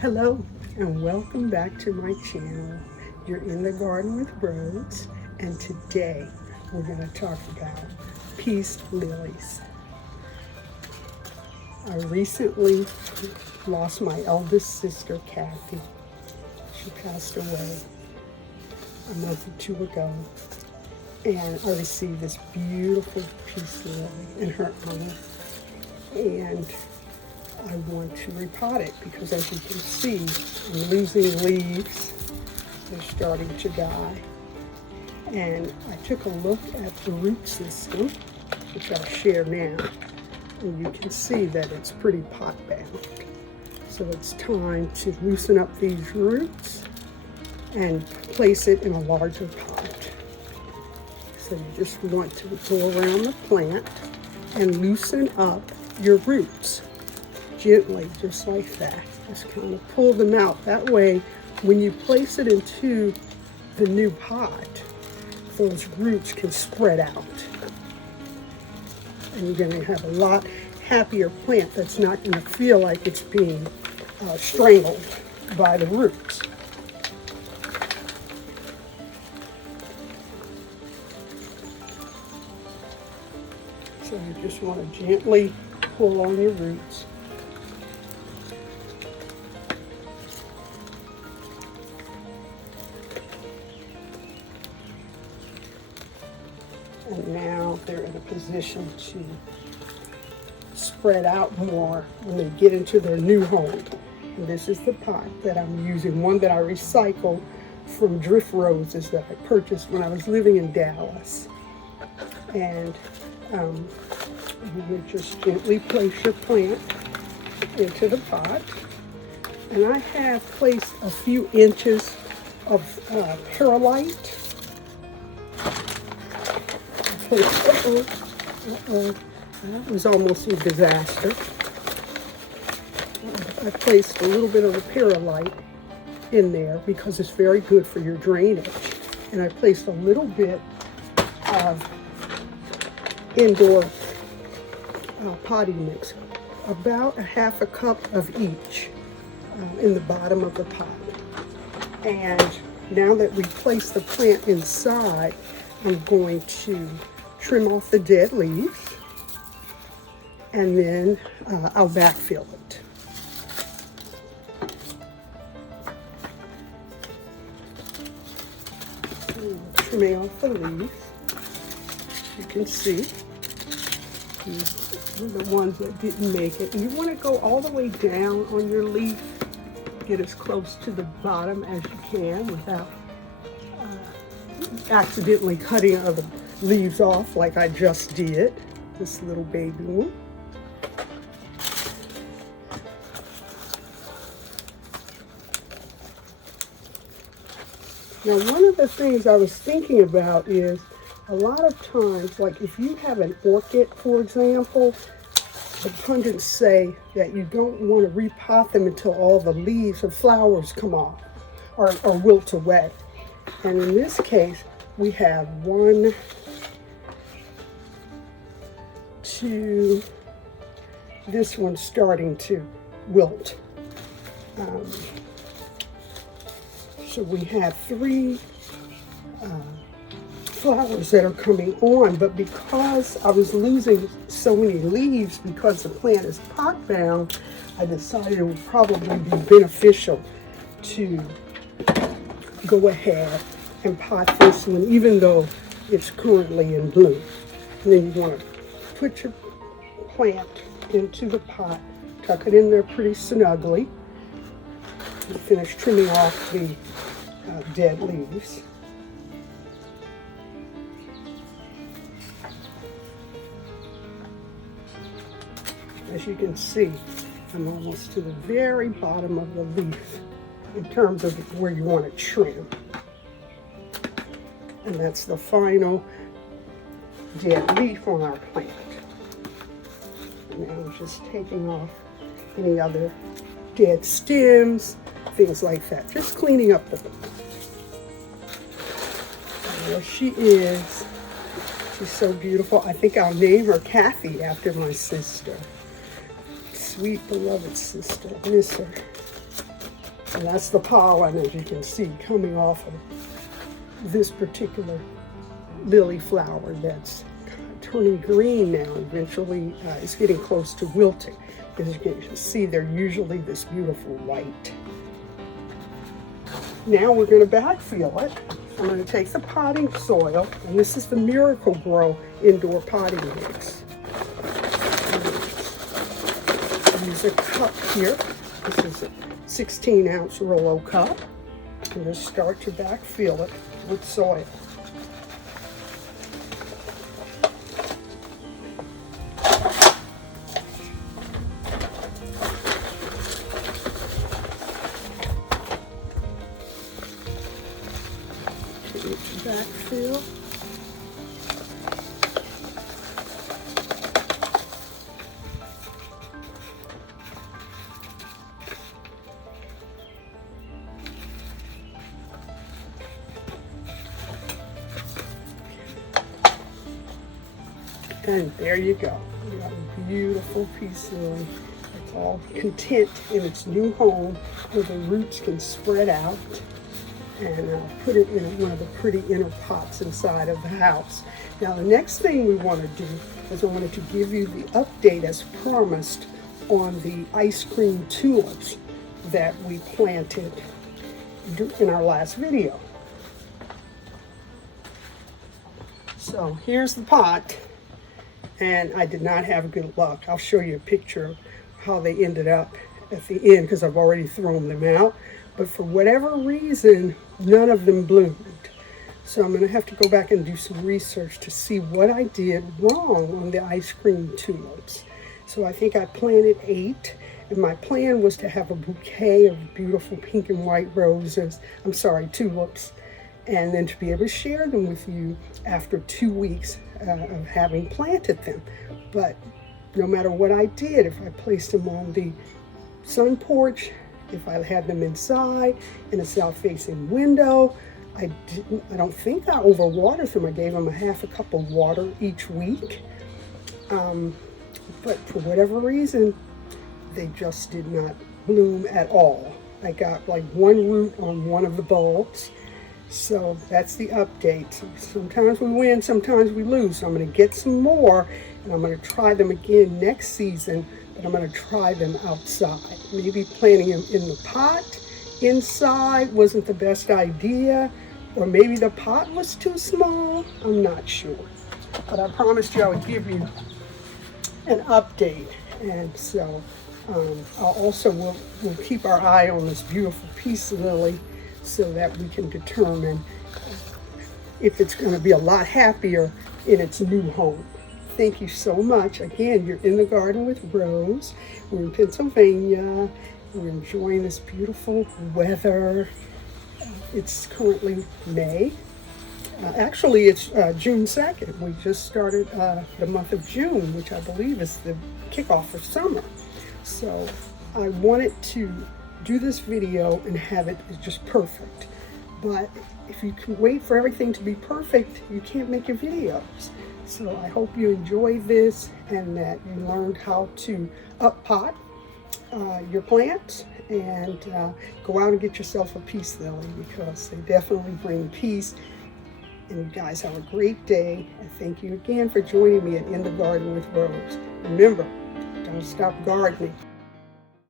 Hello and welcome back to my channel. You're in the garden with Rose, and today we're going to talk about peace lilies. I recently lost my eldest sister, Kathy. She passed away a month or two ago, and I received this beautiful peace lily in her honor, and I want to repot it because, as you can see, I'm losing leaves. They're starting to die. And I took a look at the root system, which I'll share now, and you can see that it's pretty pot bound. So it's time to loosen up these roots and place it in a larger pot. So you just want to go around the plant and loosen up your roots. Gently, just like that. Just kind of pull them out. That way, when you place it into the new pot, those roots can spread out. And you're going to have a lot happier plant that's not going to feel like it's being strangled by the roots. So you just want to gently pull on your roots. And now they're in a position to spread out more when they get into their new home. And this is the pot that I'm using, one that I recycled from drift roses that I purchased when I was living in Dallas. And you would just gently place your plant into the pot. And I have placed a few inches of perlite. That was almost a disaster. I placed a little bit of the perlite in there because it's very good for your drainage. And I placed a little bit of indoor potting mix, about a half a cup of each in the bottom of the pot. And now that we place the plant inside, I'm going to trim off the dead leaves, and then I'll backfill it. Trimming off the leaves, you can see these are the ones that didn't make it. And you want to go all the way down on your leaf, get as close to the bottom as you can without accidentally cutting other leaves off like I just did, this little baby one. Now, one of the things I was thinking about is a lot of times, like if you have an orchid, for example, the pundits say that you don't want to repot them until all the leaves or flowers come off or wilt away. And in this case, we have 1, 2, this one's starting to wilt. So we have 3 flowers that are coming on, but because I was losing so many leaves because the plant is pot bound, I decided it would probably be beneficial to go ahead and pot this one, even though it's currently in bloom. And then you want to put your plant into the pot, tuck it in there pretty snugly, and finish trimming off the dead leaves. As you can see, I'm almost to the very bottom of the leaf in terms of where you want to trim. And that's the final dead leaf on our plant. And now I'm just taking off any other dead stems, things like that. Just cleaning up the plant. There she is. She's so beautiful. I think I'll name her Kathy after my sister. Sweet, beloved sister. Miss her. And that's the pollen, as you can see, coming off of this particular lily flower that's turning green now. Eventually, it's getting close to wilting. As you can see, they're usually this beautiful white. Now we're going to backfill it. I'm going to take the potting soil, and this is the Miracle Grow indoor potting mix. Use a cup here. This is a 16-ounce Rolo cup. I'm going to start to backfill it with soil. Backfill. And there you go. You got a beautiful peace lily. It's all content in its new home where the roots can spread out. And put it in one of the pretty inner pots inside of the house. Now the next thing we want to do is I wanted to give you the update as promised on the ice cream tulips that we planted in our last video. So here's the pot, and I did not have good luck. I'll show you a picture of how they ended up at the end because I've already thrown them out. But for whatever reason, none of them bloomed. So I'm going to have to go back and do some research to see what I did wrong on the ice cream tulips. So I think I planted 8, and my plan was to have a bouquet of beautiful pink and white roses, tulips, and then to be able to share them with you after 2 weeks of having planted them. But no matter what I did, if I placed them on the sun porch, if I had them inside in a south-facing window, I don't think I overwatered them. I gave them a half a cup of water each week. But for whatever reason, they just did not bloom at all. I got like one root on one of the bulbs. So that's the update. Sometimes we win, sometimes we lose. So I'm going to get some more, and I'm going to try them again next season. But I'm going to try them outside. Maybe planting them in the pot inside wasn't the best idea, or maybe the pot was too small. I'm not sure. But I promised you I would give you an update. And so we'll keep our eye on this beautiful peace lily so that we can determine if it's going to be a lot happier in its new home. Thank you so much. Again, you're in the garden with Rose. We're in Pennsylvania. We're enjoying this beautiful weather. It's currently May. Actually, it's June 2nd. We just started the month of June, which I believe is the kickoff for summer. So I wanted to do this video and have it just perfect. But if you can wait for everything to be perfect, you can't make your videos. So I hope you enjoyed this and that you learned how to up-pot your plants and go out and get yourself a peace lily, because they definitely bring peace. And you guys have a great day. And thank you again for joining me at In the Garden with Rose. Remember, don't stop gardening.